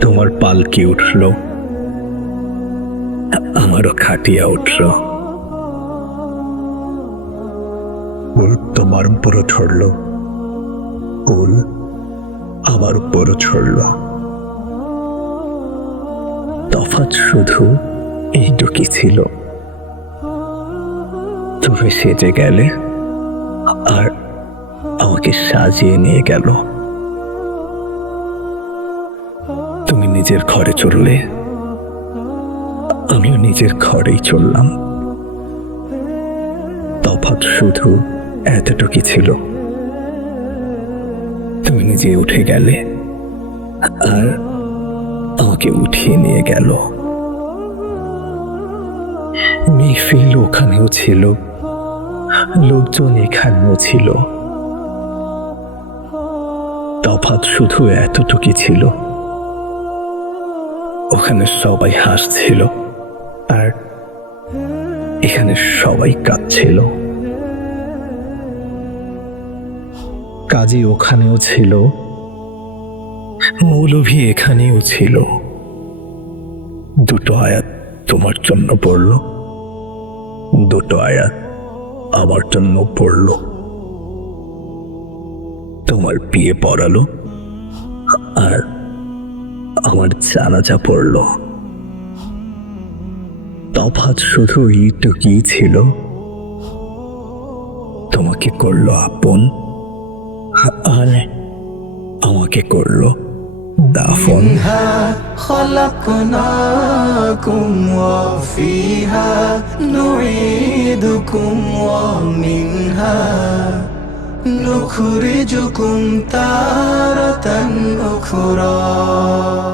তোমার পালকি উঠল। আমারও খাটিয়া উঠল। ফুল তোমার উপরও ছড়ল। ফুল আমার উপরও ছড়ল। তফাৎ শুধু এইটুকি ছিল। তুমি সেজে গেলে আর আমাকে সাজিয়ে নিয়ে গেল। নিজের ঘরে চললে, আমিও নিজের ঘরেই চললাম। তফাৎ শুধু এতটুকু ছিল। তুমি নিজে উঠে গেলে, আর আমাকে উঠিয়ে নিয়ে গেল। মিফিল ওখানেও ছিল, লোকজন এখানেও ছিল। তফাৎ শুধু এতটুকু ছিল। ওখানে সবাই হাসছিল আর এখানে সবাই কাঁদছিল। কাজী ওখানেও ছিল, মৌলভী এখানেও ছিল। দুটো আয়াত তোমার জন্য পড়ল, দুটো আয়াত আমার জন্য পড়ল। তোমার বিয়ে পড়ালো আর আমার জানাজা পড়ল তফাৎ শুধু এইটুকুই ছিল তোমাকে করলো আপন আর আমাকে করলো দাফন منها خلقناكم وفيها نعيدكم ومنها نخرجكم تارة أخرى